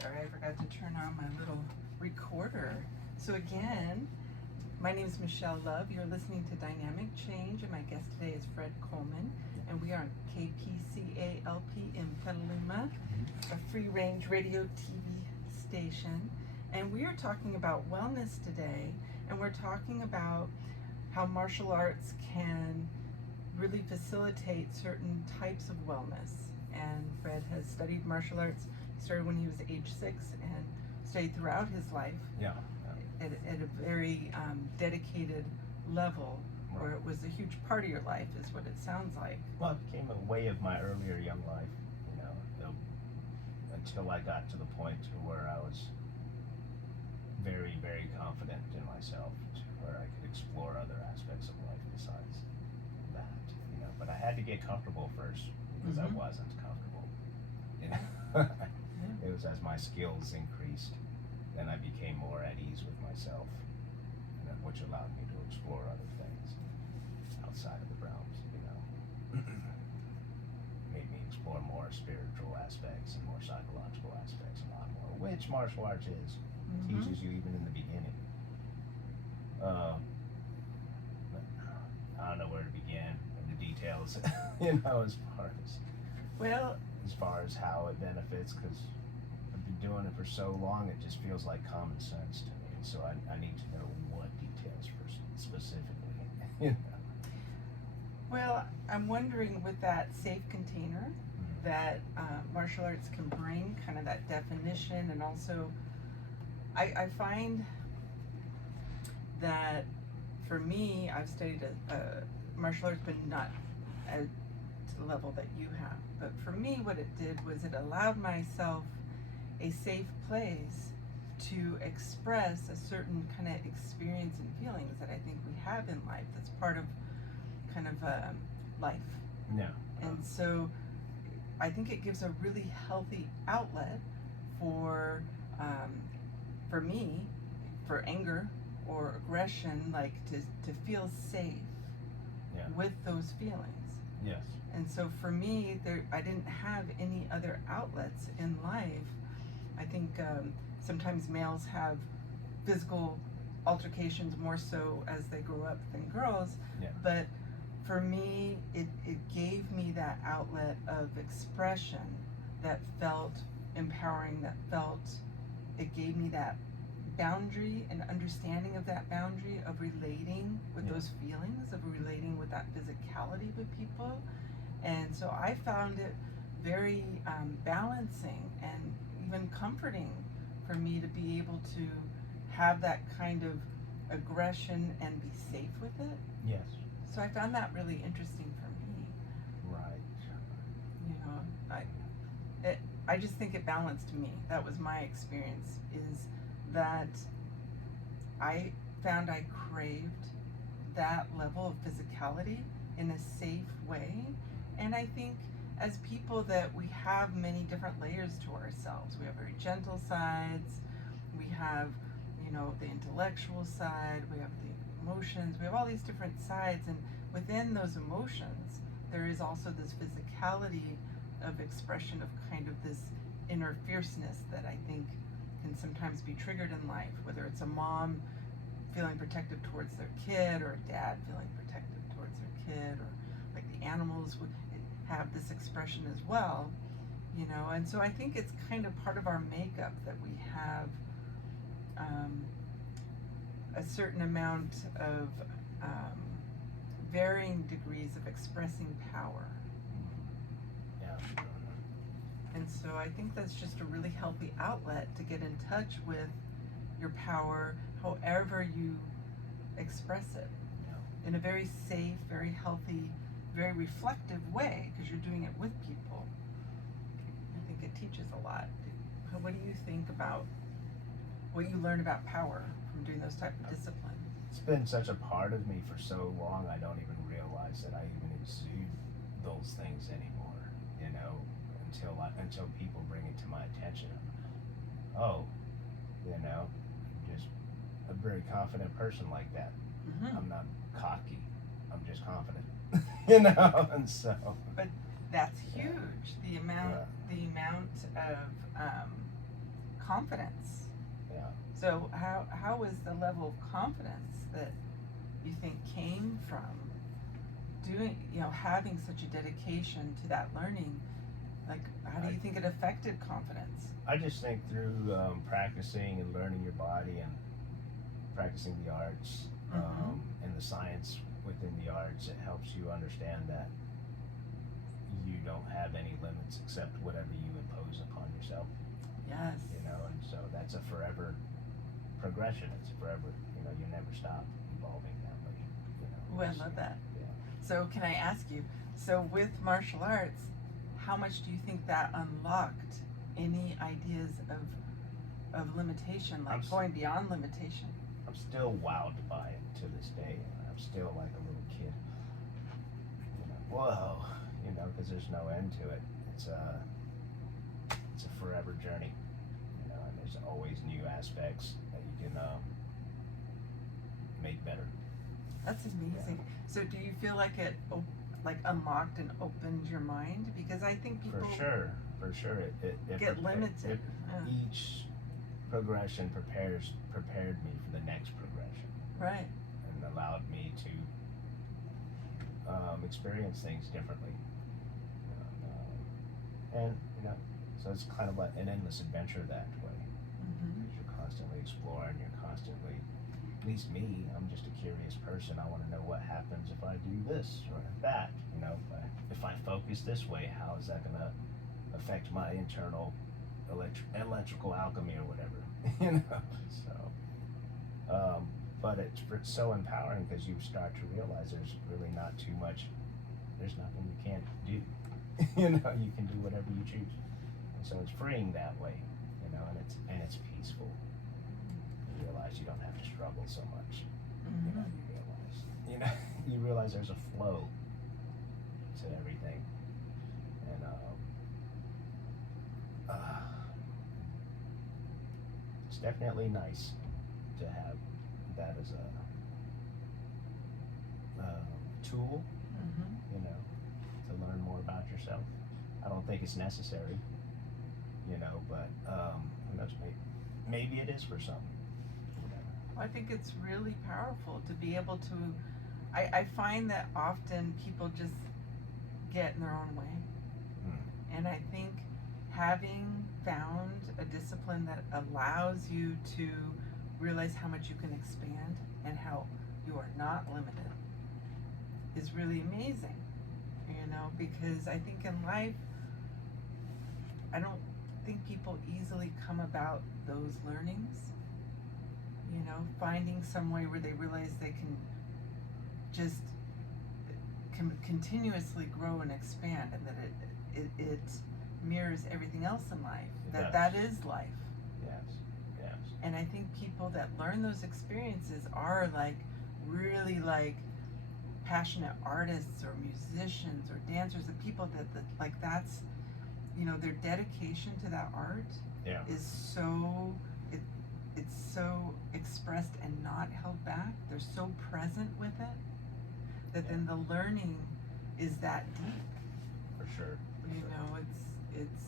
Sorry, I forgot to turn on my little recorder. So again, my name is Michelle Love. You're listening to Dynamic Change, and my guest today is Fred Coleman, and we are on KPCALP in Petaluma, a free-range radio TV station, and we are talking about wellness today, and we're talking about how martial arts can really facilitate certain types of wellness. And Fred has studied martial arts. He started when he was age 6 and stayed throughout his life. Yeah. At a very dedicated level, where it was a huge part of your life, is what it sounds like. Well, it became a way of my earlier young life, until I got to the point to where I was very, very confident in myself, to where I could explore other aspects of life besides that, But I had to get comfortable first, because I wasn't comfortable, It was as my skills increased, then I became more at ease with myself, which allowed me to explore other things outside of the realms, Made me explore more spiritual aspects and more psychological aspects, a lot more, which martial arts is. Teaches you even in the beginning. But I don't know where to begin in the details, as far as how it benefits, because I've been doing it for so long, it just feels like common sense to me. So I need to know what details specifically. Well, I'm wondering, with that safe container that martial arts can bring, kind of that definition, and also I find that for me, I've studied martial arts, but not to the level that you have. But for me, what it did was it allowed myself a safe place to express a certain kind of experience and feelings that I think we have in life. That's part of kind of life. Yeah. And so I think it gives a really healthy outlet for me, for anger or aggression, like to feel safe with those feelings. Yes. And so for me, I didn't have any other outlets in life. I think sometimes males have physical altercations more so as they grow up than girls. Yeah. But for me, it gave me that outlet of expression that felt empowering, it gave me that boundary and understanding of that boundary of relating with those feelings, of relating with that physicality with people. And so I found it very balancing and even comforting for me to be able to have that kind of aggression and be safe with it. Yes. So I found that really interesting for me. Right. I just think it balanced me. That was my experience, is that I found I craved that level of physicality in a safe way. And I think as people that we have many different layers to ourselves. We have very gentle sides, we have, the intellectual side, we have the emotions, we have all these different sides, and within those emotions, there is also this physicality of expression of kind of this inner fierceness that I think can sometimes be triggered in life, whether it's a mom feeling protective towards their kid, or a dad feeling protective towards their kid, or like the animals would have this expression as well, and so I think it's kind of part of our makeup that we have a certain amount of varying degrees of expressing power. Yeah. And so I think that's just a really healthy outlet to get in touch with your power, however you express it, in a very safe, very healthy, very reflective way, because you're doing it with people. I think it teaches a lot. What do you think about what you learn about power from doing those type of disciplines? It's been such a part of me for so long, I don't even realize that I even exude those things anymore, until people bring it to my attention. Oh, I'm just a very confident person like that. I'm not cocky, I'm just confident, and so. But that's huge. The amount of confidence. Yeah. So how was the level of confidence that you think came from doing, having such a dedication to that learning? Like, how do you think it affected confidence? I just think through practicing and learning your body and practicing the arts and the science within the arts, it helps you understand that you don't have any limits except whatever you impose upon yourself. Yes. And so that's a forever progression. It's forever, you never stop evolving that way. Oh, I love that. Yeah. So can I ask you, so with martial arts, how much do you think that unlocked any ideas of limitation, like going beyond limitation? I'm still wowed by it to this day. I'm still like a little kid. Whoa, because there's no end to it. It's a forever journey, and there's always new aspects that you can make better. That's amazing. Yeah. So do you feel like it unlocked and opened your mind? Because I think people for sure it get limited. Each progression prepared me for the next progression. Right. And allowed me to experience things differently. And so it's kind of like an endless adventure that way. You're constantly exploring. You're constantly, at least me, I'm just a curious person. I want to know what happens if I do this or that. If I focus this way, how is that going to affect my internal electrical alchemy or whatever? So, but it's so empowering because you start to realize there's really not too much. There's nothing you can't do. You can do whatever you choose, and so it's freeing that way. And it's peaceful. You realize you don't have to struggle so much. You realize there's a flow to everything, and it's definitely nice to have that as a tool, to learn more about yourself. I don't think it's necessary, but who knows, maybe it is for some. I think it's really powerful to be able to, I find that often people just get in their own way. And I think having found a discipline that allows you to realize how much you can expand and how you are not limited is really amazing, because I think in life, I don't think people easily come about those learnings, finding some way where they realize they can just continuously grow and expand, and that it mirrors everything else in life, that is life. Yes. And I think people that learn those experiences are really passionate artists or musicians or dancers, the people that that's, their dedication to that art is so, it's so expressed and not held back. They're so present with it that then the learning is that deep. For sure. It's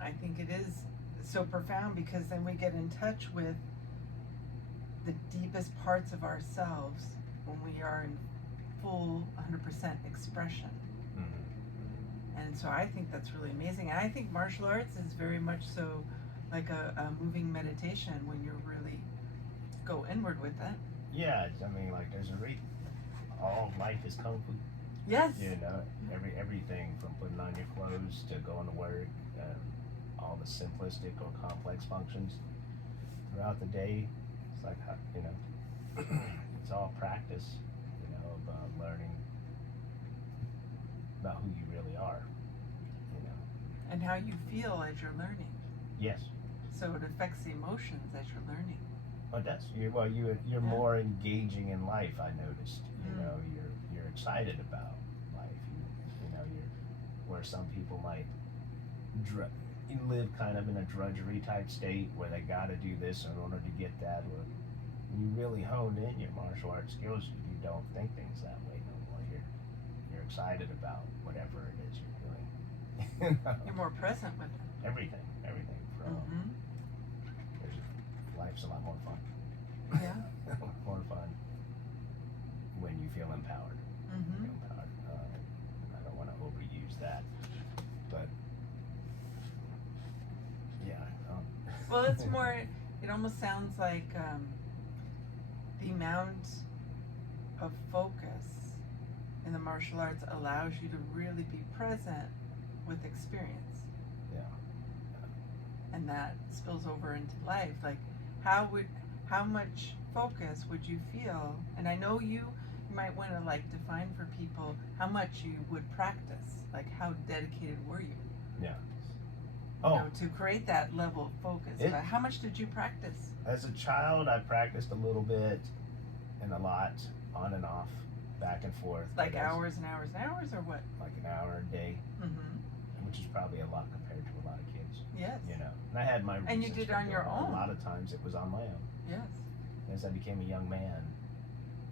I think it is so profound, because then we get in touch with the deepest parts of ourselves when we are in full 100% expression. And so I think that's really amazing. And I think martial arts is very much so like a moving meditation when you really go inward with it. Yeah, there's all life is kung fu. Yes. Everything from putting on your clothes to going to work, all the simplistic or complex functions throughout the day. It's like, it's all practice, of learning about who you really are, And how you feel as you're learning. Yes. So it affects the emotions as you're learning. Oh, it does. You're more engaging in life. I noticed. You're excited about life. You're where some people might live kind of in a drudgery type state where they got to do this in order to get that. Or when you really hone in your martial arts skills, you don't think things that way no more. You're excited about whatever it is you're doing. You're more present with it. Everything from feel empowered. Mm-hmm. Feel empowered. I don't want to overuse that, but yeah. Well, it's more, it almost sounds like the amount of focus in the martial arts allows you to really be present with experience. Yeah. And that spills over into life. Like, how much focus would you feel? And I know you might want to like define for people how much you would practice. Like, how dedicated were you? Yeah. You know, to create that level of focus. How much did you practice? As a child, I practiced a little bit and a lot, on and off, back and forth. Like hours and hours and hours, or what? Like an hour a day, which is probably a lot compared to a lot of kids. Yes. You know, and I had my reasons. And you did it on your own. A lot of times it was on my own. Yes. As I became a young man,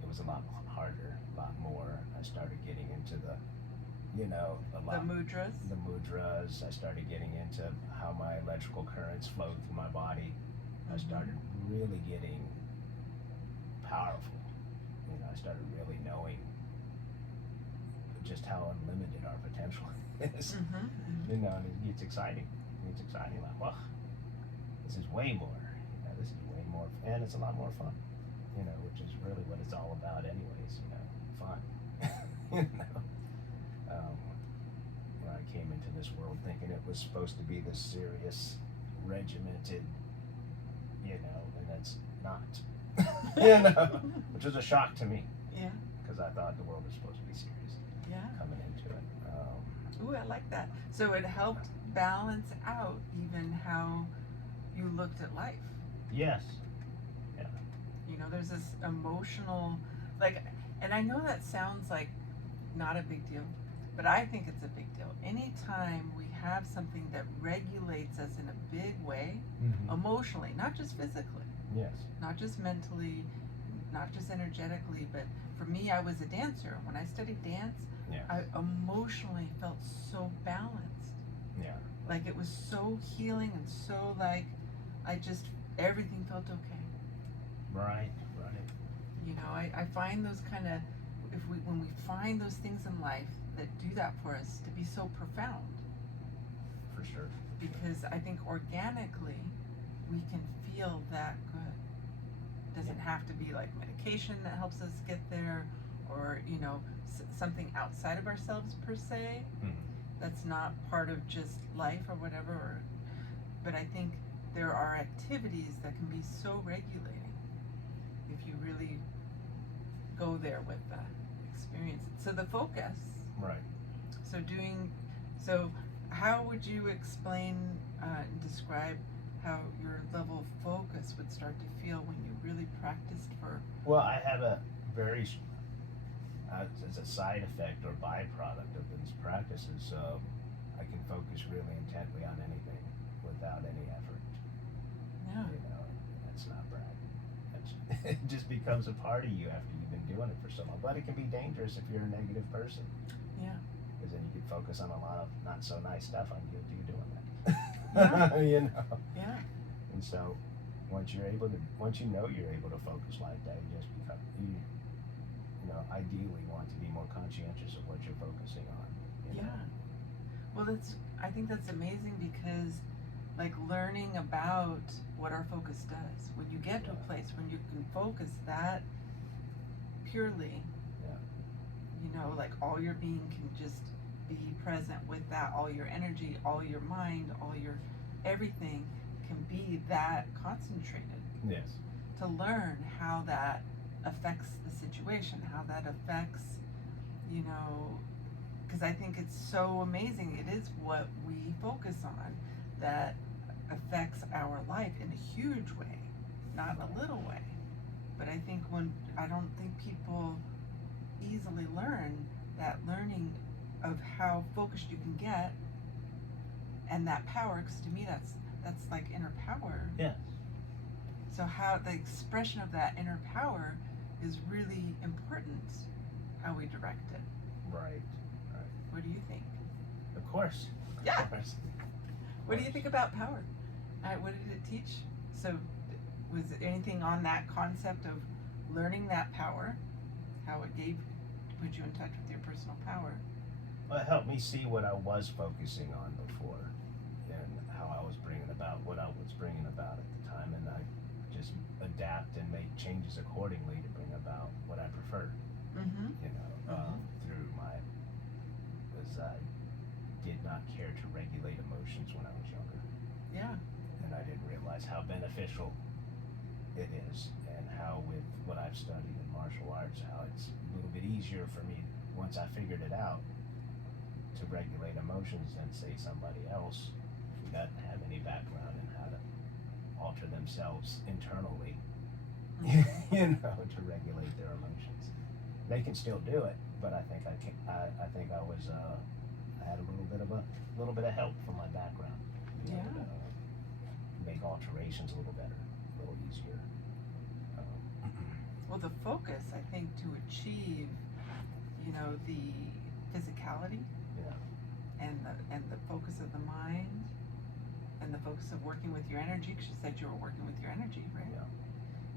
it was a lot harder, a lot more. I started getting into the, you know, the mudras. The mudras. I started getting into how my electrical currents flow through my body. I started really getting powerful. You know, I started really knowing just how unlimited our potential is. You know, and it gets exciting. It's exciting. Like, well, this is way more. You know, this is way more, and it's a lot more fun. You know, which is really what it's all about, anyways. You know, fun. You know, when I came into this world thinking it was supposed to be this serious, regimented, you know, and it's not. You know, which was a shock to me. Yeah. Because I thought the world was supposed to be serious. Yeah. Coming into it. Ooh, I like that. So it helped balance out even how you looked at life. Yes. Yeah. You know, there's this emotional, like, and I know that sounds like not a big deal, but I think it's a big deal. Anytime we have something that regulates us in a big way, emotionally, not just physically. Yes. Not just mentally, not just energetically, but for me, I was a dancer. When I studied dance, I emotionally felt so balanced. Yeah. Like it was so healing and so like, everything felt okay. Right. You know, I find those kind of, when we find those things in life that do that for us, to be so profound. For sure. Because I think organically, we can feel that good. Doesn't have to be like medication that helps us get there, or you know, something outside of ourselves per se. That's not part of just life or whatever. But I think there are activities that can be so regulating if you really go there with the experience. So the focus. Right. So how would you explain and describe how your level of focus would start to feel when you really practiced for? Well, I have a very, as a side effect or byproduct of these practices, I can focus really intently on anything without any effort. Yeah. You know, that's not bragging. It just becomes a part of you after you've been doing it for so long. But it can be dangerous if you're a negative person. Yeah. Because then you could focus on a lot of not so nice stuff on you doing that. Yeah. You know. Yeah. And so once you know you're able to focus like that, you just become, you know, ideally want to be more conscientious of what you're focusing on. You know? Yeah. Well, I think that's amazing because like learning about what our focus does, when you get to a place when you can focus that purely, you know, like all your being can just be present with that, all your energy, all your mind, all your everything can be that concentrated. Yes. To learn how that affects the situation, how that affects, you know, because I think it's so amazing. It is what we focus on that affects our life in a huge way, not a little way. But I don't think people easily learn that learning of how focused you can get and that power, because to me that's like inner power. Yes. So how the expression of that inner power is really important, how we direct it. Right. What do you think? Of course. Yeah. Of course. What do you think about power? What did it teach? So was it anything on that concept of learning that power, how it put you in touch with your personal power. Well, it helped me see what I was focusing on before and how I was bringing about what I was bringing about at the time, and I just adapt and make changes accordingly to bring about what I prefer. Mm-hmm. You know, through my, as I did not care to regulate emotions when I was younger, Yeah. and I didn't realize how beneficial it is, and how with what I've studied in martial arts, how it's a little bit easier for me once I figured it out to regulate emotions than say somebody else who doesn't have any background in how to alter themselves internally, you know, to regulate their emotions. They can still do it, but I think I think I was I had a little bit of help from my background. You know, Yeah. to make alterations a little better, a little easier. Well, the focus, I think, to achieve, you know, the physicality Yeah. and the focus of the mind and the focus of working with your energy, because you said you were working with your energy, right? Yeah.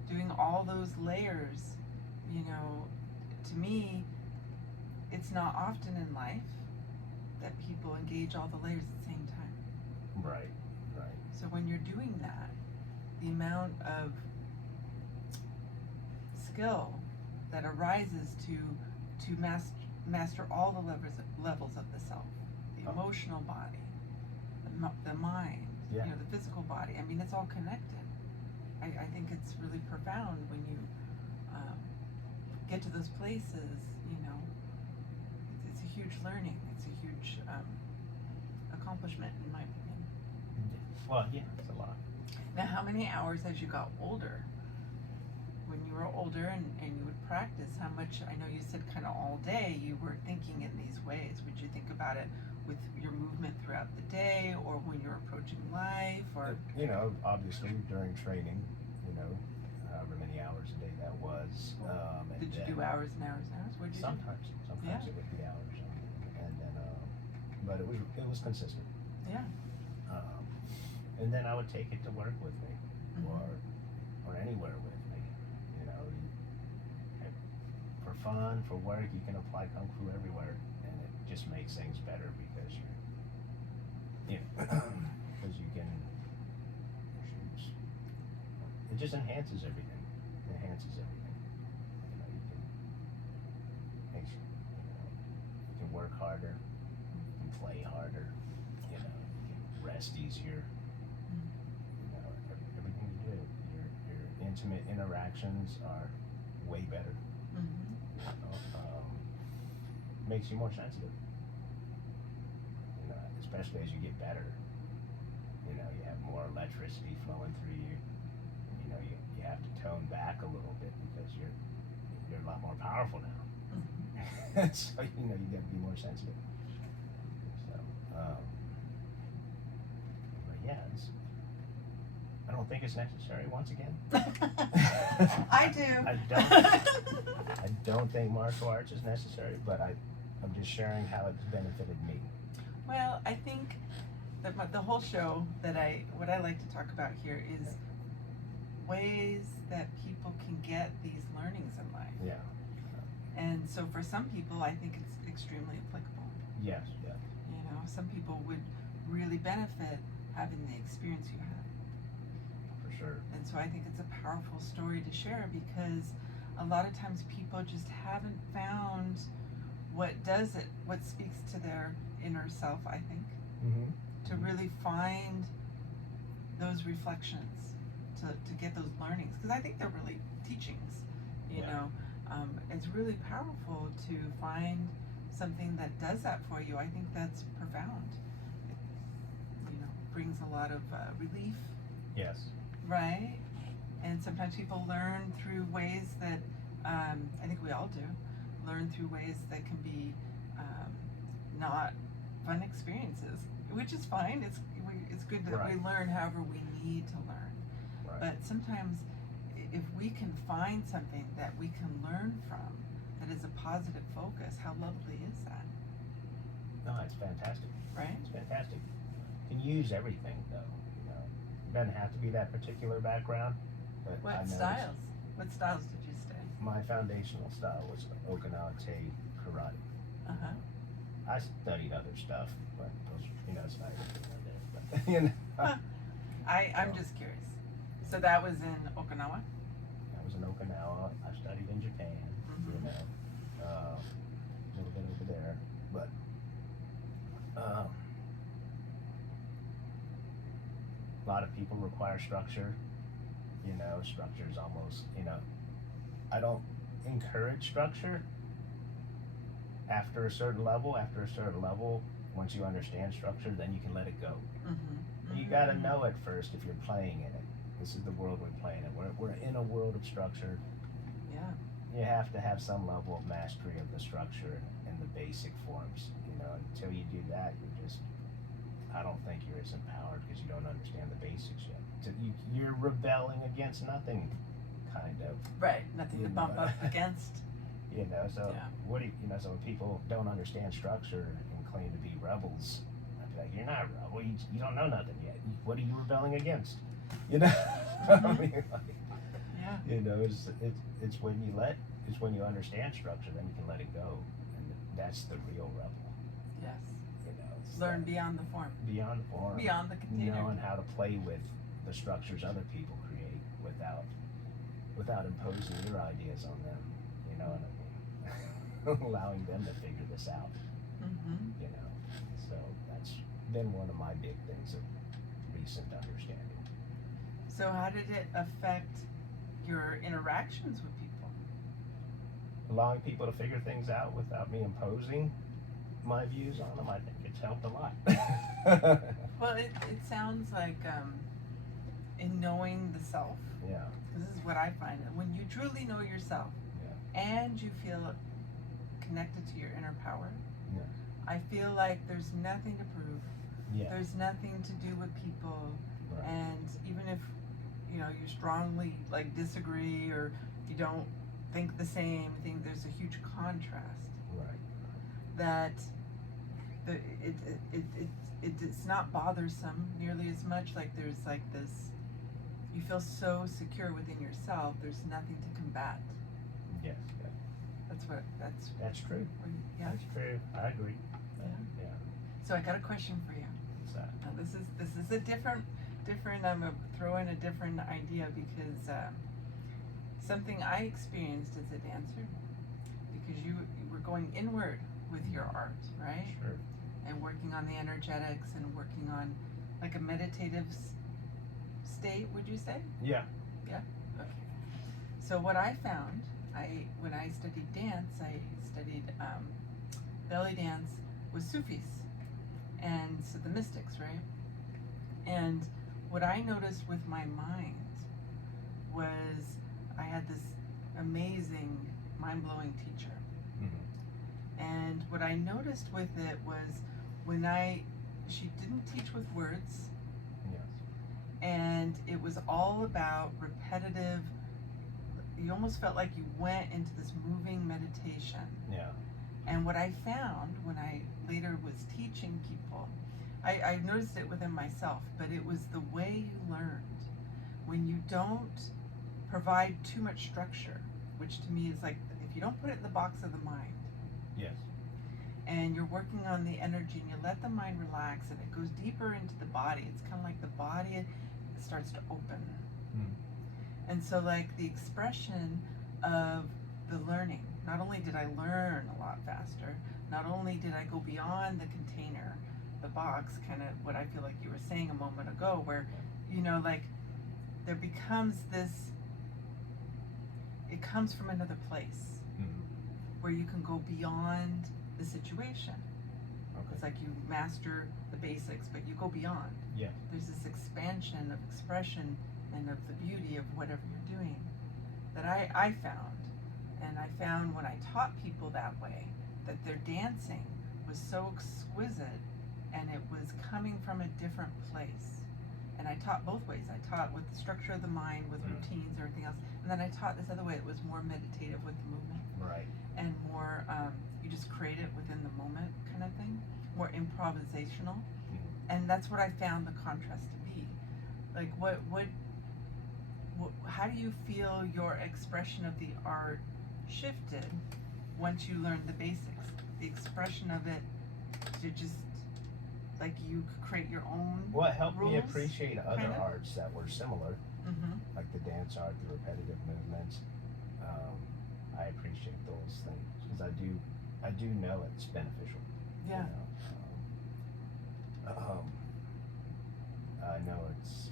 Doing all those layers, you know, to me, it's not often in life that people engage all the layers at the same time. Right. Right. So when you're doing that, the amount of skill that arises to master all the levels of the self, the emotional body, the mind, Yeah. you know, the physical body. I mean, it's all connected. I think it's really profound when you get to those places. You know, it's a huge learning. It's a huge accomplishment, in my opinion. Well, yeah, it's a lot. Now, how many hours as you got older? When you were older and you would practice, how much, I know you said kind of all day, you were thinking in these ways. Would you think about it with your movement throughout the day, or when you're approaching life, or? You know, obviously during training, you know, however many hours a day that was. And Did you then do hours and hours and hours? What did you sometimes Yeah. it would be hours, and then, but it was consistent. do? Yeah. And then I would take it to work with me, Mhm. or anywhere with me. You know, for fun, for work, you can apply kung fu everywhere, and it just makes things better because because you can. It just enhances everything. It enhances everything. You know, you can makes you can work harder, you can play harder. You know, you can rest easier. You know, everything you do, your intimate interactions are way better. Mm-hmm. You know, makes you more sensitive. You know, especially as you get better. You know, you have more electricity flowing through you. You know, you have to tone back a little bit because you're a lot more powerful now. Mm-hmm. So you know you got to be more sensitive. So, but yeah, I don't think it's necessary. Once again, I do. I don't think martial arts is necessary, but I'm just sharing how it's benefited me. Well, I think that the whole show what I like to talk about here is ways that people can get these learnings in life. Yeah. And so for some people, I think it's extremely applicable. Yes. Yeah. You know, some people would really benefit having the experience you had. For sure. And so I think it's a powerful story to share, because a lot of times people just haven't found what speaks to their inner self, I think, Mm-hmm. to really find those reflections, to get those learnings, because I think they're really teachings, you Yeah. know. It's really powerful to find something that does that for you. I think that's profound. It, you know, brings a lot of relief, Yes. right? And sometimes people learn through ways that I think we all do, learn through ways that can be not fun experiences, which is fine. It's good that Right. we learn however we need to learn. Right. But sometimes if we can find something that we can learn from that is a positive focus, how lovely is that? No, it's fantastic. Right? It's fantastic. You can use everything though. You know, it doesn't have to be that particular background. But I What noticed styles? What styles did you study? my foundational style was Okinawa karate. Uh-huh. I studied other stuff, but those, it's not even there. But, I'm So- just curious. So that was in Okinawa? I was in Okinawa. I studied in Japan. Mhm. A little bit over there, but a lot of people require structure. Structure is almost, I don't encourage structure after a certain level. After a certain level, once you understand structure, then you can let it go. Mm-hmm. You got to know it first if you're playing in it. This is the world we're playing in. We're in a world of structure. Yeah. You have to have some level of mastery of the structure and the basic forms. Until you do that, I don't think you're as empowered because you don't understand the basics yet. So you're rebelling against nothing, kind of. Right. Nothing to bump up against. So Yeah. what do you, so when people don't understand structure and claim to be rebels, I'd be like, you're not a rebel. You don't know nothing yet. What are you rebelling against? I mean, Yeah. it's when you understand structure, then you can let it go, and that's the real rebel. Yes. It's Learn that beyond the form. beyond the form, Beyond the container. knowing how to play with the structures other people create without imposing your ideas on them. You know what I mean? Allowing them to figure this out. Mm-hmm. So that's been one of my big things of recent understanding. So how did it affect your interactions with people? Allowing people to figure things out without me imposing my views on them, I think it's helped a lot. Well, it sounds like in knowing the self, Yeah. this is what I find, when you truly know yourself and you feel connected to your inner power, Yeah. I feel like there's nothing to prove. Yeah. There's nothing to do with people. Right. And even if you strongly disagree or you don't think the same thing, there's a huge contrast Right. that it's not bothersome nearly as much. Like there's this, you feel so secure within yourself, there's nothing to combat. Yes. Yeah. That's true. Yeah. That's true. I agree. Yeah. So I got a question for you. What's that? Now this is a different I'm gonna throw in a different idea because something I experienced as a dancer, because you were going inward with your art, right? Sure. And working on the energetics and working on like a meditative state, would you say? Yeah. Yeah? Okay. So what I found, when I studied dance, I studied belly dance with Sufis, and so the mystics, right? And what I noticed with my mind was I had this amazing, mind-blowing teacher. Mm-hmm. And what I noticed with it was she didn't teach with words, Yes. and it was all about repetitive, you almost felt like you went into this moving meditation. Yeah. And what I found when I later was teaching people, I noticed it within myself, but it was the way you learned. When you don't provide too much structure, which to me is like, if you don't put it in the box of the mind, Yes. and you're working on the energy and you let the mind relax and it goes deeper into the body, it's kind of like the body starts to open. Mm. And so like the expression of the learning, not only did I learn a lot faster, not only did I go beyond the container, the box, kind of what I feel like you were saying a moment ago, where like there becomes this, it comes from another place. Mm-hmm. Where you can go beyond the situation. Okay. It's like you master the basics, but you go beyond. Yeah. There's this expansion of expression and of the beauty of whatever you're doing that I found. And I found when I taught people that way, that their dancing was so exquisite and it was coming from a different place. And I taught both ways. I taught with the structure of the mind, with routines, everything else. And then I taught this other way. It was more meditative with the movement. Right. And more, you just create it within the moment kind of thing. More improvisational. Mm-hmm. And that's what I found the contrast to be. Like how do you feel your expression of the art shifted once you learn the basics, the expression of it, to just like you create your own. Well, it helped me rules, appreciate other kind of? arts that were similar, Mm-hmm. like the dance art, the repetitive movements. I appreciate those things because I do know it's beneficial. Yeah. I know it's.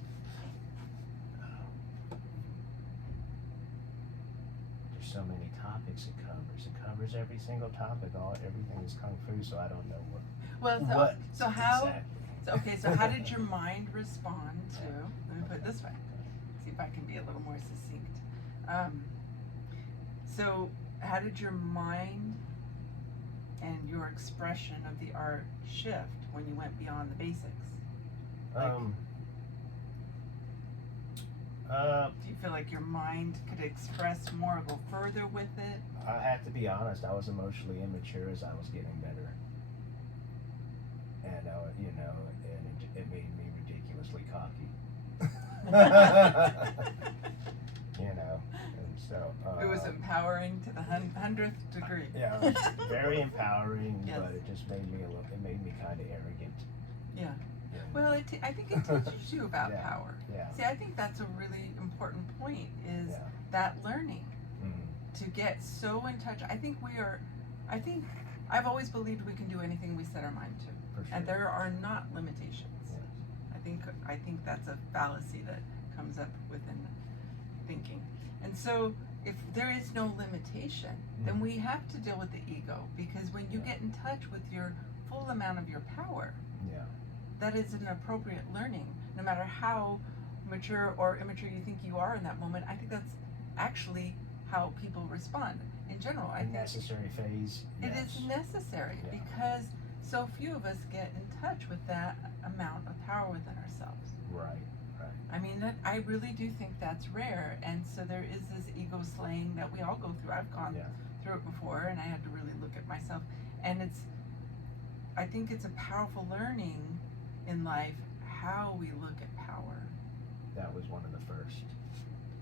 There's so many topics it covers. It covers every single topic. Everything is kung fu, so I don't know what. Well, What so how? exactly. So how did your mind respond to? Let me put it this way. See if I can be a little more succinct. So how did your mind and your expression of the art shift when you went beyond the basics? Do you feel like your mind could express more, go further with it? I have to be honest. I was emotionally immature as I was getting better, and it made me ridiculously cocky. And so It was empowering to the 100th degree. Yeah, it was very empowering, Yes. but it just made me it made me kind of arrogant. Yeah. And, Well, I think it teaches you about Yeah. power. yeah, See, I think that's a really important point is yeah. that learning Mhm. to get so in touch. I think I've always believed we can do anything we set our mind to. For sure. And there are not limitations. Yes. I think that's a fallacy that comes up within thinking. And so if there is no limitation, then we have to deal with the ego, because when you Yeah. get in touch with your full amount of your power, Yeah. that is an appropriate learning, no matter how mature or immature you think you are in that moment. I think that's actually how people respond in general. I A think necessary phase. it Yes. is necessary Yeah. because so few of us get in touch with that amount of power within ourselves. Right. Right. I mean, I really do think that's rare, and so there is this ego slaying that we all go through. I've gone Yeah. through it before, and I had to really look at myself. And I think it's a powerful learning in life how we look at power. That was one of the first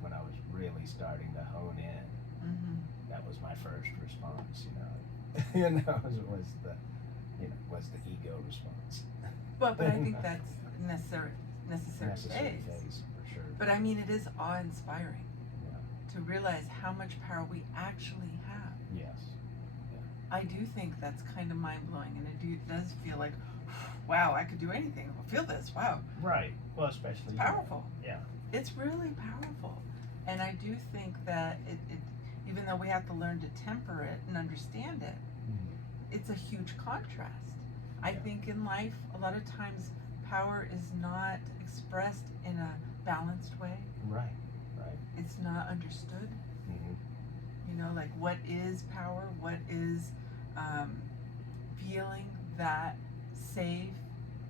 when I was really starting to hone in. Mm-hmm. That was my first response. Was the ego response. But I think that's necessary Necessary phase. phase for sure. But I mean, it is awe-inspiring Yeah. to realize how much power we actually have. Yes. I do think that's kind of mind-blowing, and it does feel like, wow, I could do anything. I feel this. Wow, Right. Well, especially it's powerful. Yeah. It's really powerful, and I do think that it even though we have to learn to temper it and understand it, it's a huge contrast. I Yeah. think in life, a lot of times, power is not expressed in a balanced way. Right. Right. It's not understood. Mm-hmm. Like what is power? What is feeling that safe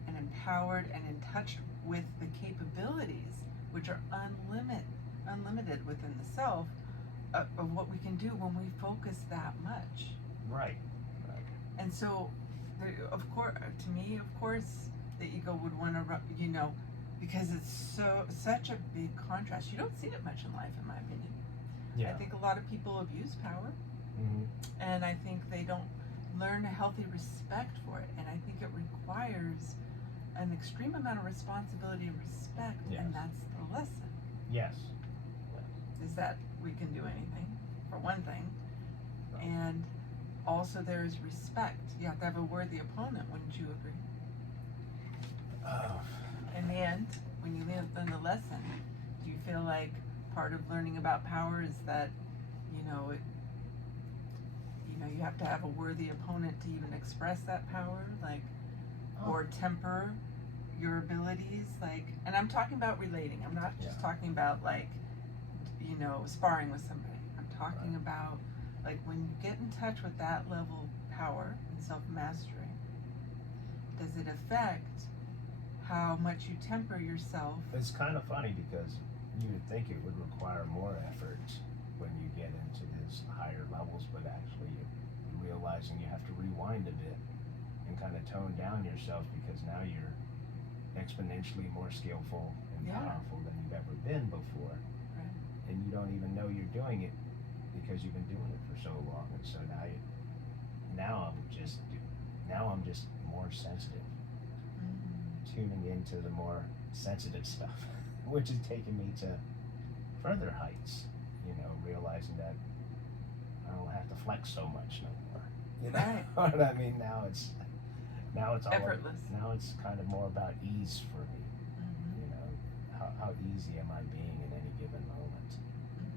and empowered and in touch with the capabilities, which are unlimited within the self, of what we can do when we focus that much. Right. Right. And so, of course, the ego would want to, because it's such a big contrast. You don't see it much in life, in my opinion. Yeah. I think a lot of people abuse power, Mm-hmm. and I think they don't learn a healthy respect for it. And I think it requires an extreme amount of responsibility and respect, Yes. and that's the lesson. Yes. Is that we can do anything, for one thing, and also there is respect. You have to have a worthy opponent, wouldn't you agree? Oh. In the end, when you learn the lesson, do you feel like part of learning about power is that, you have to have a worthy opponent to even express that power, or temper your abilities, and I'm talking about relating. I'm not just Yeah. talking about sparring with somebody. I'm talking about when you get in touch with that level of power and self-mastery, does it affect how much you temper yourself? It's kind of funny because you would think it would require more effort when you get into these higher levels, but actually you're realizing you have to rewind a bit and kind of tone down yourself, because now you're exponentially more skillful and Yeah. powerful than you've ever been before. Right. And you don't even know you're doing it because you've been doing it for so long, and so now I'm just more sensitive, tuning into the more sensitive stuff, which is taking me to further heights. Realizing that I don't have to flex so much no more. You know Right. what I mean? Now it's all Effortless. now it's kind of more about ease for me. You know, how easy am I being in any given moment?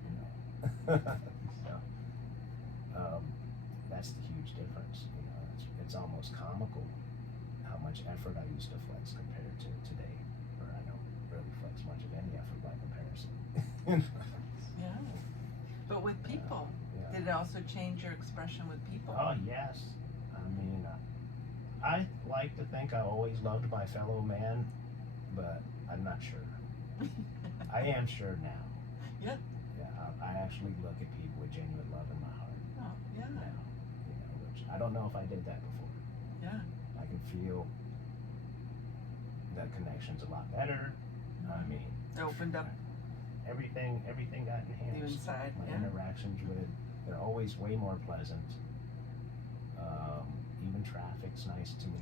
You know, so that's the huge difference. It's almost comical how much effort I used to flex compared to today, where I don't really flex much of any effort by comparison. Yeah. But with people, Yeah. did it also change your expression with people? Oh yes, I mean, I like to think I always loved my fellow man, but I'm not sure. I am sure now. Yeah. Yeah, I actually look at people with genuine love in my heart Oh, yeah. now. Which I don't know if I did that before. Yeah. I can feel the connection's a lot better. I mean, It opened up everything got enhanced. the inside. My Yeah. interactions with, they're always way more pleasant. Even traffic's nice to me.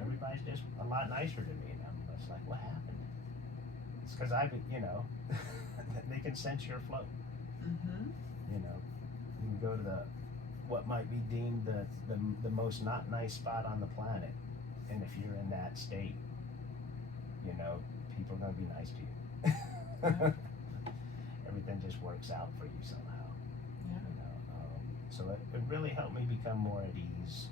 Everybody's just a lot nicer to me, and I'm just like, what happened? It's because they can sense your flow. You can go to what might be deemed the most not nice spot on the planet, and if you're in that state, people are going to be nice to you. Everything just works out for you somehow. Yeah. So it really helped me become more at ease,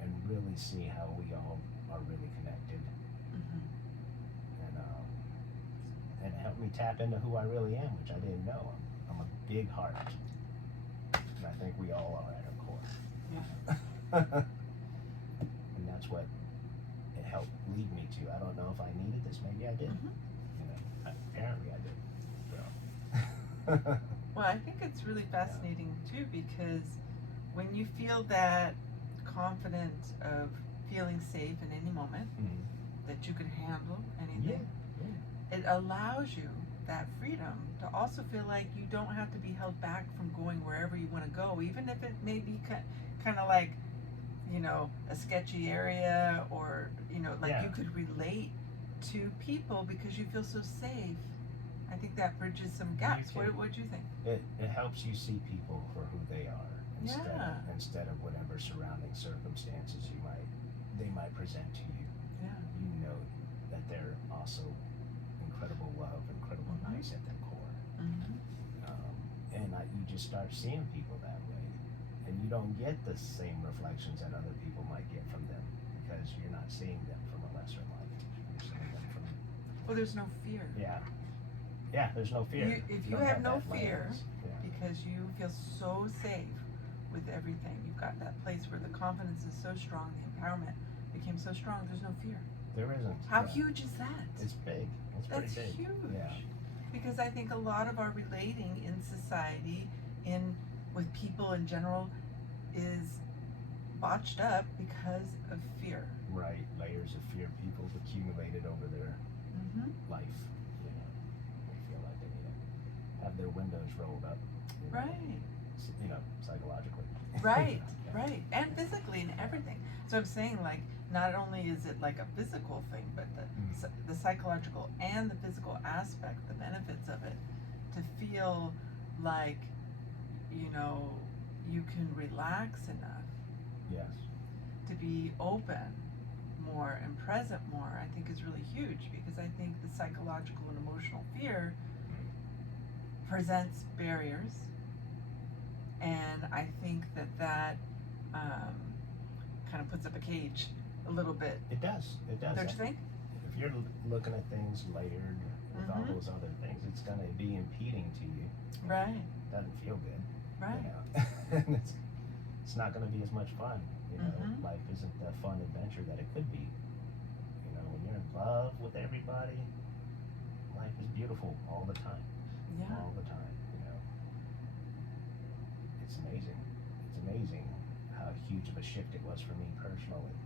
and really see how we all are really connected, and it helped me tap into who I really am, which I didn't know. I'm a big heart, and I think we all are at our core. Yeah. And that's what it helped lead me to. I don't know if I needed this. Maybe I did. Apparently I did. So. Well, I think it's really fascinating too, because when you feel that confident of feeling safe in any moment, that you can handle anything, it allows you that freedom to also feel like you don't have to be held back from going wherever you want to go, even if it may be kind of like, a sketchy area, or, you could relate to people because you feel so safe. I think that bridges some gaps. What do you think? It helps you see people for who they are, instead of whatever surrounding circumstances they might present to you. Yeah. You know that they're also incredible love, incredible nice at their core. And you just start seeing people that way, and you don't get the same reflections that other people might get from them, because you're not seeing them from a lesser light. You're seeing them from. Well, there's no fear. Yeah, there's no fear. If you have no fear, lens. because you feel so safe with everything, you've got that place where the confidence is so strong, the empowerment became so strong, there's no fear. There isn't. How huge is that? It's big. It's pretty big. That's huge. Yeah. Because I think a lot of our relating in society, with people in general, is botched up because of fear. Right, layers of fear people have accumulated over their life. They feel like they need to have their windows rolled up. Right. Psychologically. Right, right, and physically and everything. So I'm saying, like, not only is it like a physical thing, but the psychological and the physical aspect, the benefits of it, to feel like, you can relax enough. Yes. To be open more and present more, I think is really huge, because I think the psychological and emotional fear presents barriers, and I think that kind of puts up a cage a little bit. It does. Don't you think? If you're looking at things layered with all those other things, it's going to be impeding to you. Right. It doesn't feel good. Right. And it's not going to be as much fun. Life isn't the fun adventure that it could be. When you're in love with everybody, life is beautiful all the time. Yeah. All the time. It's amazing. It's amazing how huge of a shift it was for me personally,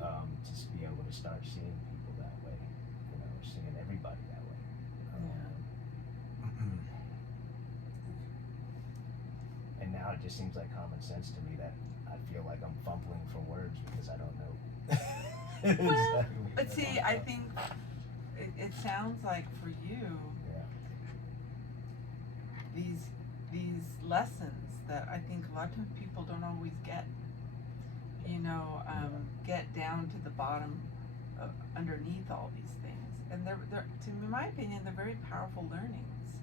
to be able to start seeing people that way. Seeing everybody that way. it just seems like common sense to me that I feel like I'm fumbling for words because I don't know. Well, exactly but what see, I'm I talking- think it sounds like for you, Yeah. these lessons that I think a lot of times people don't always get, get down to the bottom, underneath all these things, and they're, in my opinion, they're very powerful learnings,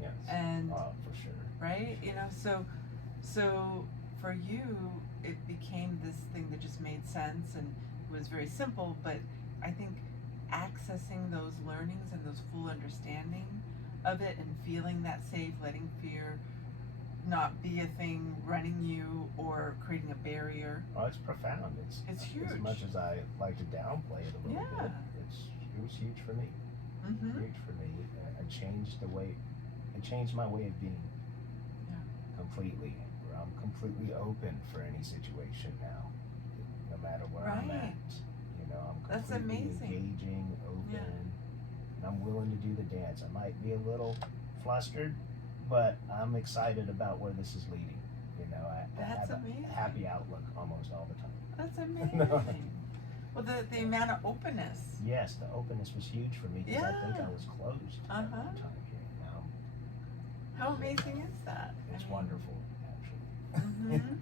Yes. and For sure. right, Sure. so for you, it became this thing that just made sense and was very simple, but I think accessing those learnings and those full understanding of it and feeling that safe, letting fear not be a thing running you or creating a barrier. Oh, it's profound. It's huge. As much as I like to downplay it a little Yeah. bit, it was huge for me. Mm-hmm. Huge for me. It changed my way of being. Yeah. Completely. Where I'm completely open for any situation now, no matter where I'm Right. at. I'm That's completely amazing. engaging, open, Yeah. and I'm willing to do the dance. I might be a little flustered, but I'm excited about where this is leading. I That's have amazing. a happy outlook almost all the time. That's amazing. Well, the amount of openness. Yes, the openness was huge for me because I think Yeah. I was closed at Uh-huh. one time here. Now How amazing is that? it's I mean, wonderful, actually. Mm-hmm.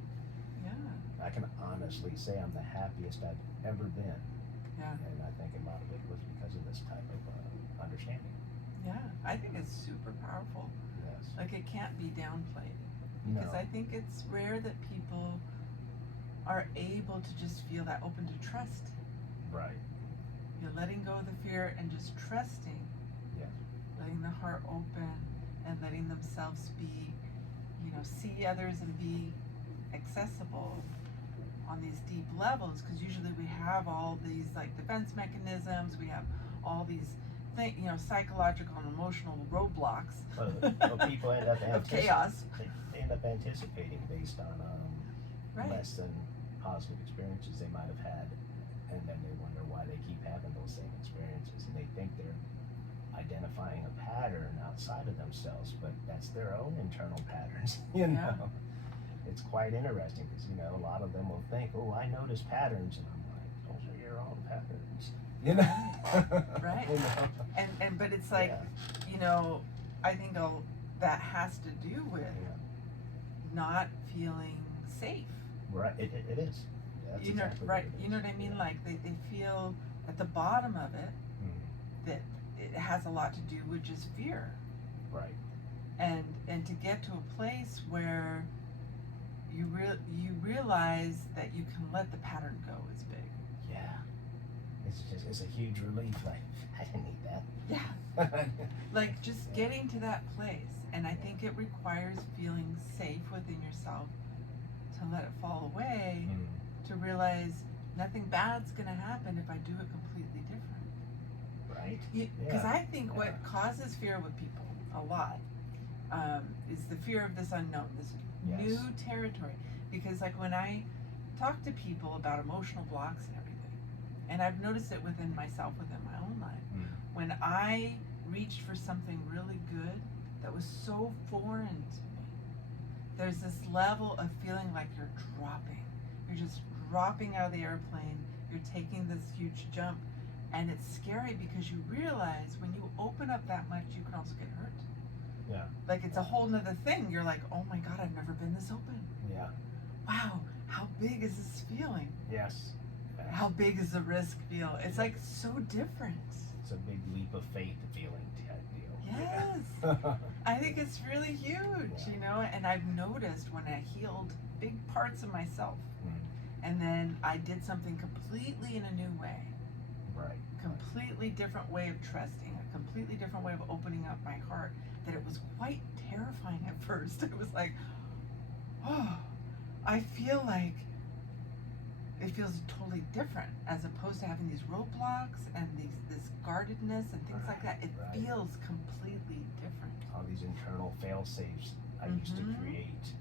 Yeah. I can honestly say I'm the happiest I've ever been. Yeah. And I think a lot of it was because of this type of understanding. Yeah. I think it's super powerful. Yes. Like, it can't be downplayed. No. Because I think it's rare that people are able to just feel that open to trust. Right. You're letting go of the fear and just trusting. Yes. Letting the heart open and letting themselves be, see others and be accessible on these deep levels. Because usually we have all these defense mechanisms. We have all these psychological and emotional roadblocks. Well, people end up of chaos. They end up anticipating based on Right. less than positive experiences they might have had, and then they wonder why they keep having those same experiences, and they think they're identifying a pattern outside of themselves, but that's their own internal patterns. Yeah. It's quite interesting because a lot of them will think, "Oh, I notice patterns," and I'm like, "Those are your own patterns." Right. And but it's like, Yeah. I think that has to do with Yeah. not feeling safe. Right. It is. That's exactly Right. what it You know is. what I mean? Yeah. Like they feel at the bottom of it Mhm. that it has a lot to do with just fear. Right. And to get to a place where you realize that you can let the pattern go is big. Yeah. It's a huge relief. Like, I didn't need that. Yeah. Like just getting to that place, and I think it requires feeling safe within yourself to let it fall away, Mm. to realize nothing bad's gonna happen if I do it completely different. Right. Because Yeah. I think Yeah. what causes fear with people a lot is the fear of this unknown, this Yes. new territory. Because when I talk to people about emotional blocks and everything, and I've noticed it within myself, within my own life, Mm. when I reached for something really good that was so foreign to me, there's this level of feeling like you're dropping. You're just dropping out of the airplane. You're taking this huge jump. And it's scary because you realize when you open up that much, you can also get hurt. Yeah. Like it's a whole nother thing. You're like, oh my God, I've never been this open. Yeah. Wow, how big is this feeling? Yes. How big is the risk feel? It's like so different. It's a big leap of faith feeling type deal. Yes. I think it's really huge, Yeah. and I've noticed when I healed big parts of myself, Mm. and then I did something completely in a new way, Right. completely different way of trusting, a completely different way of opening up my heart, that it was quite terrifying at first. It was like, oh, I feel like it feels totally different as opposed to having these roadblocks and this guardedness and things like that. It Right. feels completely different. All these internal fail safes I used to Mhm. create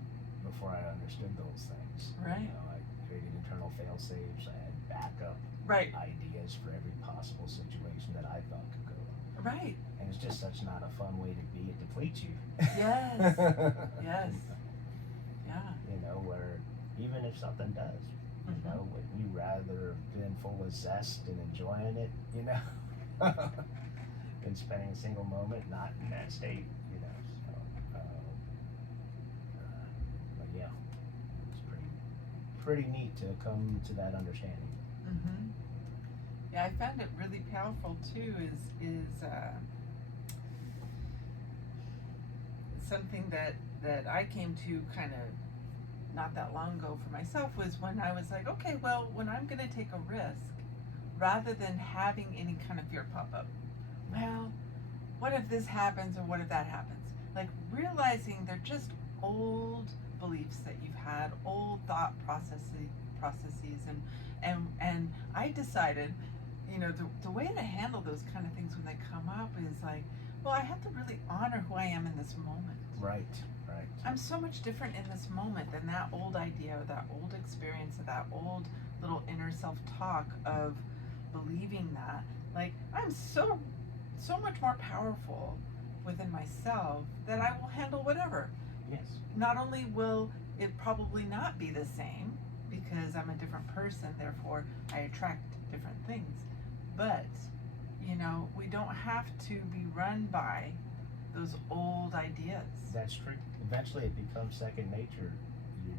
before I understood those things. Right. I created internal fail safes. I had backup Right. ideas for every possible situation that I thought could go wrong. Right. And it's just such not a fun way to be. It depletes you. Yes. Yes. Yeah. know, where even if something does, you know, would you rather have been full of zest and enjoying it, you know, than spending a single moment not in that state, you know? So, but yeah, it's pretty neat to come to that understanding. Mm-hmm. Yeah, I found it really powerful too. Is something that I came to kind of not that long ago for myself was when I was like, okay, well, when I'm going to take a risk, rather than having any kind of fear pop up, well, what if this happens or what if that happens? Like realizing they're just old beliefs that you've had, old thought processes, and I decided, you know, the way to handle those kind of things when they come up is like, well, I have to really honor who I am in this moment. Right. I'm so much different in this moment than that old idea or that old experience or that old little inner self-talk of believing that. Like, I'm so much more powerful within myself that I will handle whatever. Yes. Not only will it probably not be the same because I'm a different person, therefore I attract different things, but, you know, we don't have to be run by those old ideas. That's true. Eventually it becomes second nature. You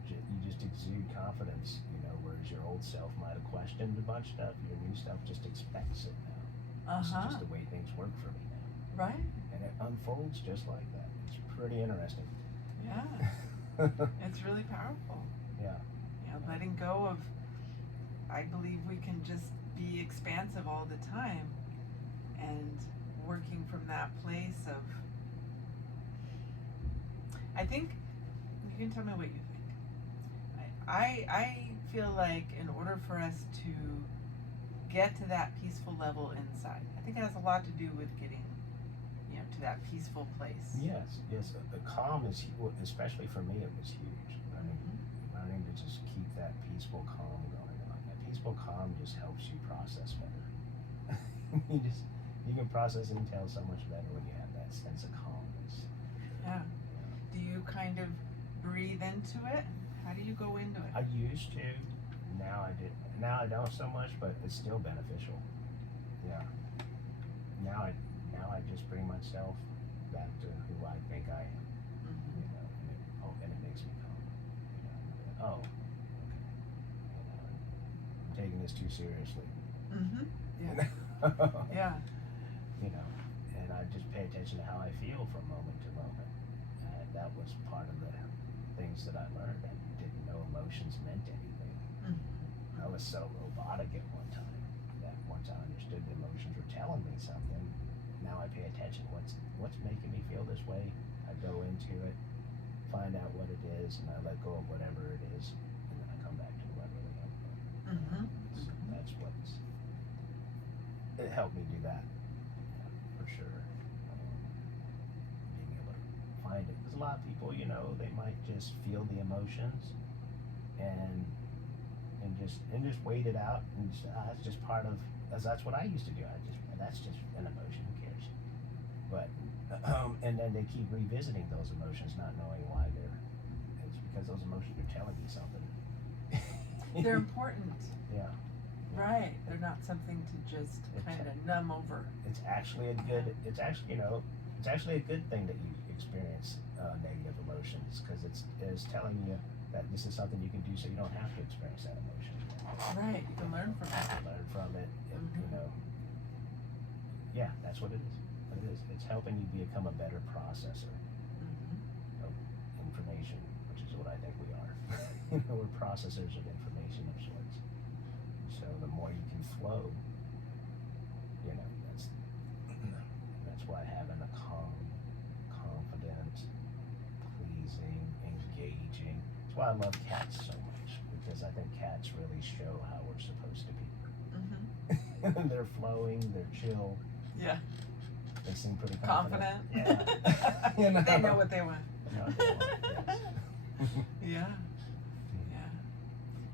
just exude confidence, you know, whereas your old self might have questioned a bunch of stuff, your new self just expects it now. This is just the way things work for me now. Right. And it unfolds just like that. It's pretty interesting. Yeah. It's really powerful. Yeah. You know, letting go of, I believe we can just be expansive all the time and working from that place of, I think, you can tell me what you think. I feel like in order for us to get to that peaceful level inside, I think it has a lot to do with getting, you know, to that peaceful place. Yes. The calm is, especially for me, it was huge. Learning to just keep that peaceful calm going on. That peaceful calm just helps you process better. you can process intel so much better when you have that sense of calmness. Yeah. Do you kind of breathe into it? How do you go into it? I used to. Now I don't so much, but it's still beneficial. Yeah. Now I just bring myself back to who I think I am. You know, and it makes me calm. You know, okay. You know, I'm taking this too seriously. Yeah. Yeah. You know, and I just pay attention to how I feel from moment to moment. And that was part of the things that I learned. I didn't know emotions meant anything. I was so robotic at one time that once I understood the emotions were telling me something, now I pay attention. What's making me feel this way? I go into it, find out what it is, and I let go of whatever it is, and then I come back to what I really am. That's what's it helped me do that, for sure. Being able to find it, because a lot of people, you know, they might just feel the emotions and just wait it out and just, that's just part of, that's what I used to do. That's just an emotion. Who cares? But and then they keep revisiting those emotions, not knowing why it's because those emotions are telling you something. They're important. Yeah. Right. They're not something to just kind of numb over. It's actually a good thing that you experience negative emotions, because it's telling you that this is something you can do so you don't have to experience that emotion. Right. You can learn from it. Learn from it. You know. Yeah, that's what it is. It's helping you become a better processor of information, which is what I think we are. You know, we're processors of information of sorts. So the more you can flow, you know, that's why having a calm, confident, pleasing, engaging. That's why I love cats so much, because I think cats really show how we're supposed to be. They're flowing, they're chill. Yeah. They seem pretty confident. Yeah. You know? They know what they want. They know what they want, yes. Yeah.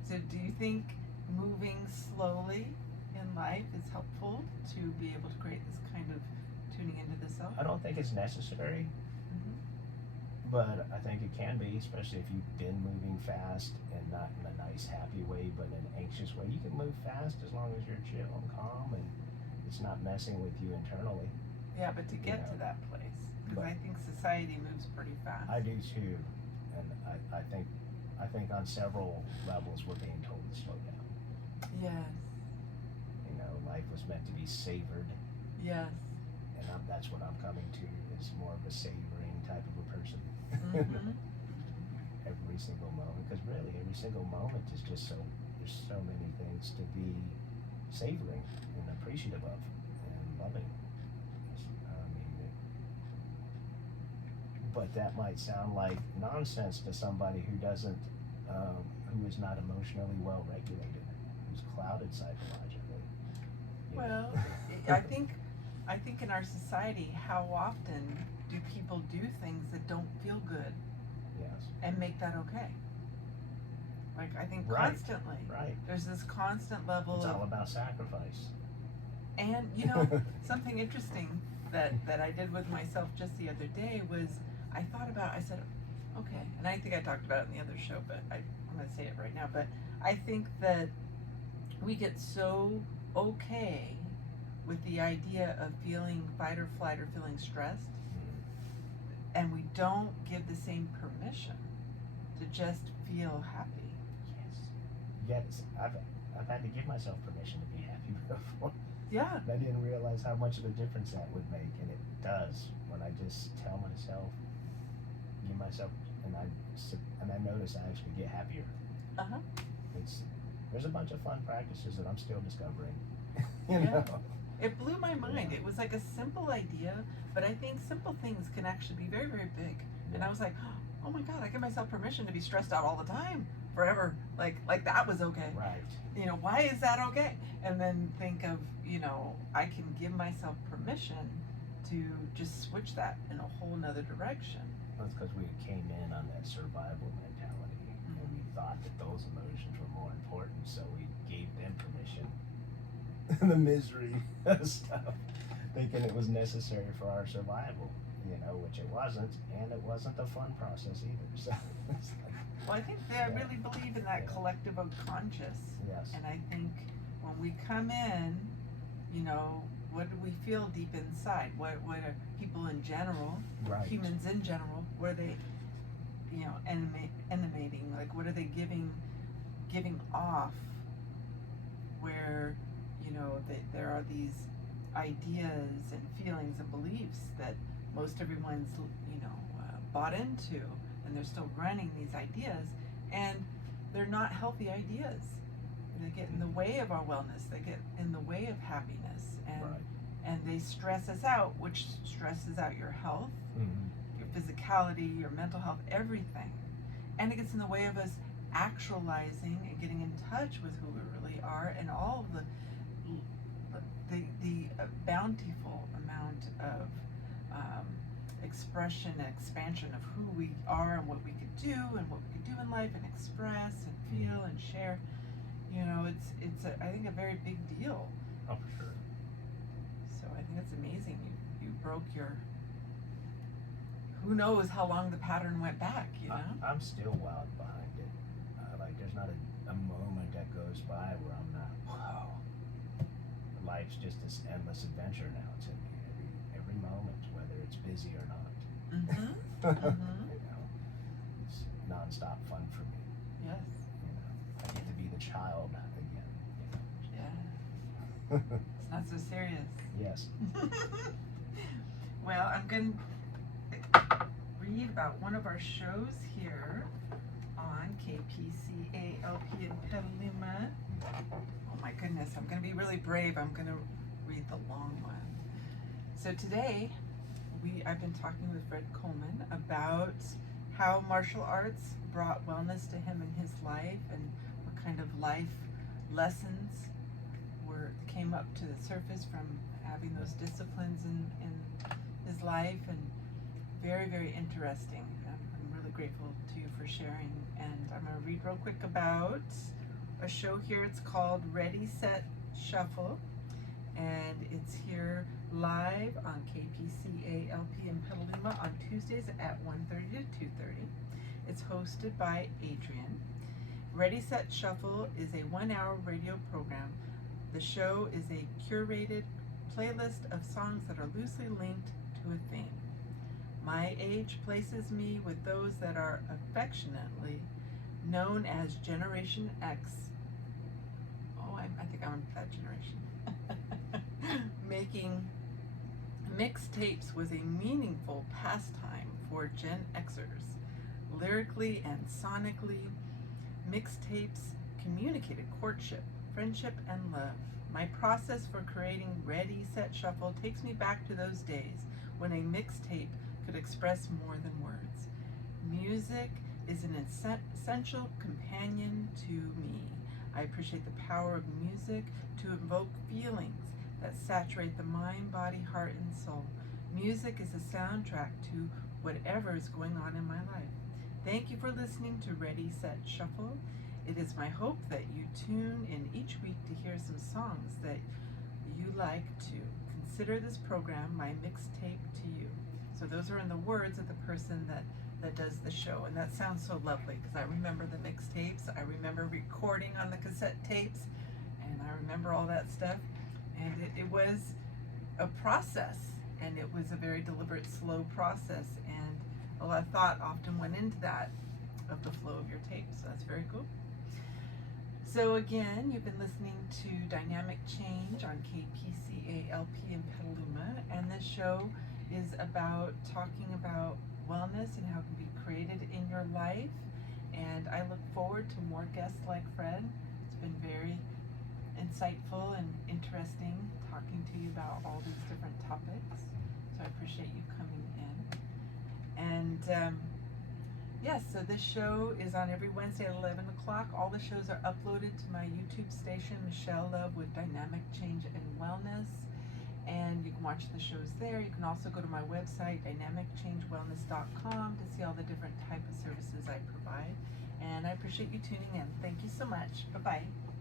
So do you think moving slowly in life is helpful to be able to create this kind of tuning into the self? I don't think it's necessary, But I think it can be, especially if you've been moving fast and not in a nice, happy way, but in an anxious way. You can move fast as long as you're chill and calm and it's not messing with you internally. Yeah, but to get to that place, because I think society moves pretty fast. I do too, and I think on several levels we're being told to slow down. Yes. You know, life was meant to be savored. Yes. And that's what I'm coming to, is more of a savoring type of a person. Mm-hmm. Every single moment, because really every single moment is just there's so many things to be savoring and appreciative of and loving. I mean, but that might sound like nonsense to somebody who doesn't, who is not emotionally well regulated, who's clouded psychologically. Well, I think in our society, how often do people do things that don't feel good? Yes. And make that okay? Like, I think Right. Constantly. Right. There's this constant level It's of. all about sacrifice. And, something interesting that I did with myself just the other day was I said, okay, and I think I talked about it in the other show, but I'm going to say it right now, but I think that we get so okay with the idea of feeling fight or flight or feeling stressed, and we don't give the same permission to just feel happy. Yes. I've had to give myself permission to be happy before. Yeah. I didn't realize how much of a difference that would make, and it does when I just tell myself, give myself, and I notice I actually get happier. Uh-huh. There's a bunch of fun practices that I'm still discovering. Yeah. know? It blew my mind. Yeah. It was like a simple idea, but I think simple things can actually be very, very big. Yeah. And I was like, oh my God, I give myself permission to be stressed out all the time, forever. Like that was okay. Right. Why is that okay? And then think of, I can give myself permission to just switch that in a whole nother direction. That's because we came in on that survival mentality, and we thought that those emotions were more important, so we gave them permission. The misery stuff, thinking it was necessary for our survival, which it wasn't, and it wasn't a fun process either. So it's like, well, I think I really believe in that collective unconscious. Yes. And I think when we come in, what do we feel deep inside? What are people in general, right. humans in general, what are they, emanating? Like, what are they giving off? Where, there are these ideas and feelings and beliefs that most everyone's, bought into, and they're still running these ideas, and they're not healthy ideas. They get in the way of our wellness. They get in the way of happiness, and they stress us out, which stresses out your health, your physicality, your mental health, everything. And it gets in the way of us actualizing and getting in touch with who we really are, and all of the bountiful amount of expression and expansion of who we are and what we could do and what we could do in life and express and feel and share. It's I think a very big deal. Oh, for sure. So I think it's amazing. You broke your. Who knows how long the pattern went back? I'm still wild behind it. There's not a moment that goes by where I'm not. Whoa. Life's just this endless adventure now to me. Every moment, whether it's busy or not. It's nonstop fun for me. Yes. I get to be the child again. Yeah. It's not so serious. Yes. Well, I'm going to read about one of our shows here on KPCALP in Petaluma. Oh my goodness, I'm going to be really brave. I'm going to read the long one. So today, I've been talking with Fred Coleman about how martial arts brought wellness to him in his life, and what kind of life lessons came up to the surface from having those disciplines in his life, and very, very interesting. I'm really grateful to you for sharing, and I'm going to read real quick about a show here. It's called Ready, Set, Shuffle, and it's here live on KPCALP in Petaluma Oklahoma on Tuesdays at 1:30 to 2:30. It's hosted by Adrian. Ready, Set, Shuffle is a 1-hour radio program. The show is a curated playlist of songs that are loosely linked to a theme. My age places me with those that are affectionately known as Generation X. Oh, I think I'm that generation. Making mixtapes was a meaningful pastime for Gen Xers. Lyrically and sonically, mixtapes communicated courtship, friendship, and love. My process for creating Ready, Set, Shuffle takes me back to those days when a mixtape could express more than words. Music is an essential companion to me. I appreciate the power of music to evoke feelings that saturate the mind, body, heart, and soul. Music is a soundtrack to whatever is going on in my life. Thank you for listening to Ready, Set, Shuffle. It is my hope that you tune in each week to hear some songs that you like to. Consider this program my mixtape to you. So those are in the words of the person that does the show, and that sounds so lovely because I remember the mixtapes. I remember recording on the cassette tapes, and I remember all that stuff. And it was a process, and it was a very deliberate, slow process, and a lot of thought often went into that, of the flow of your tapes. So that's very cool. So again, you've been listening to Dynamic Change on KPCALP in Petaluma, and this show is about talking about wellness and how it can be created in your life. And I look forward to more guests like Fred. It's been very insightful and interesting talking to you about all these different topics. So I appreciate you coming in. And yes, so this show is on every Wednesday at 11 o'clock. All the shows are uploaded to my YouTube station, Michelle Love with Dynamic Change and Wellness. And you can watch the shows there. You can also go to my website, dynamicchangewellness.com, to see all the different type of services I provide. And I appreciate you tuning in. Thank you so much. Bye-bye.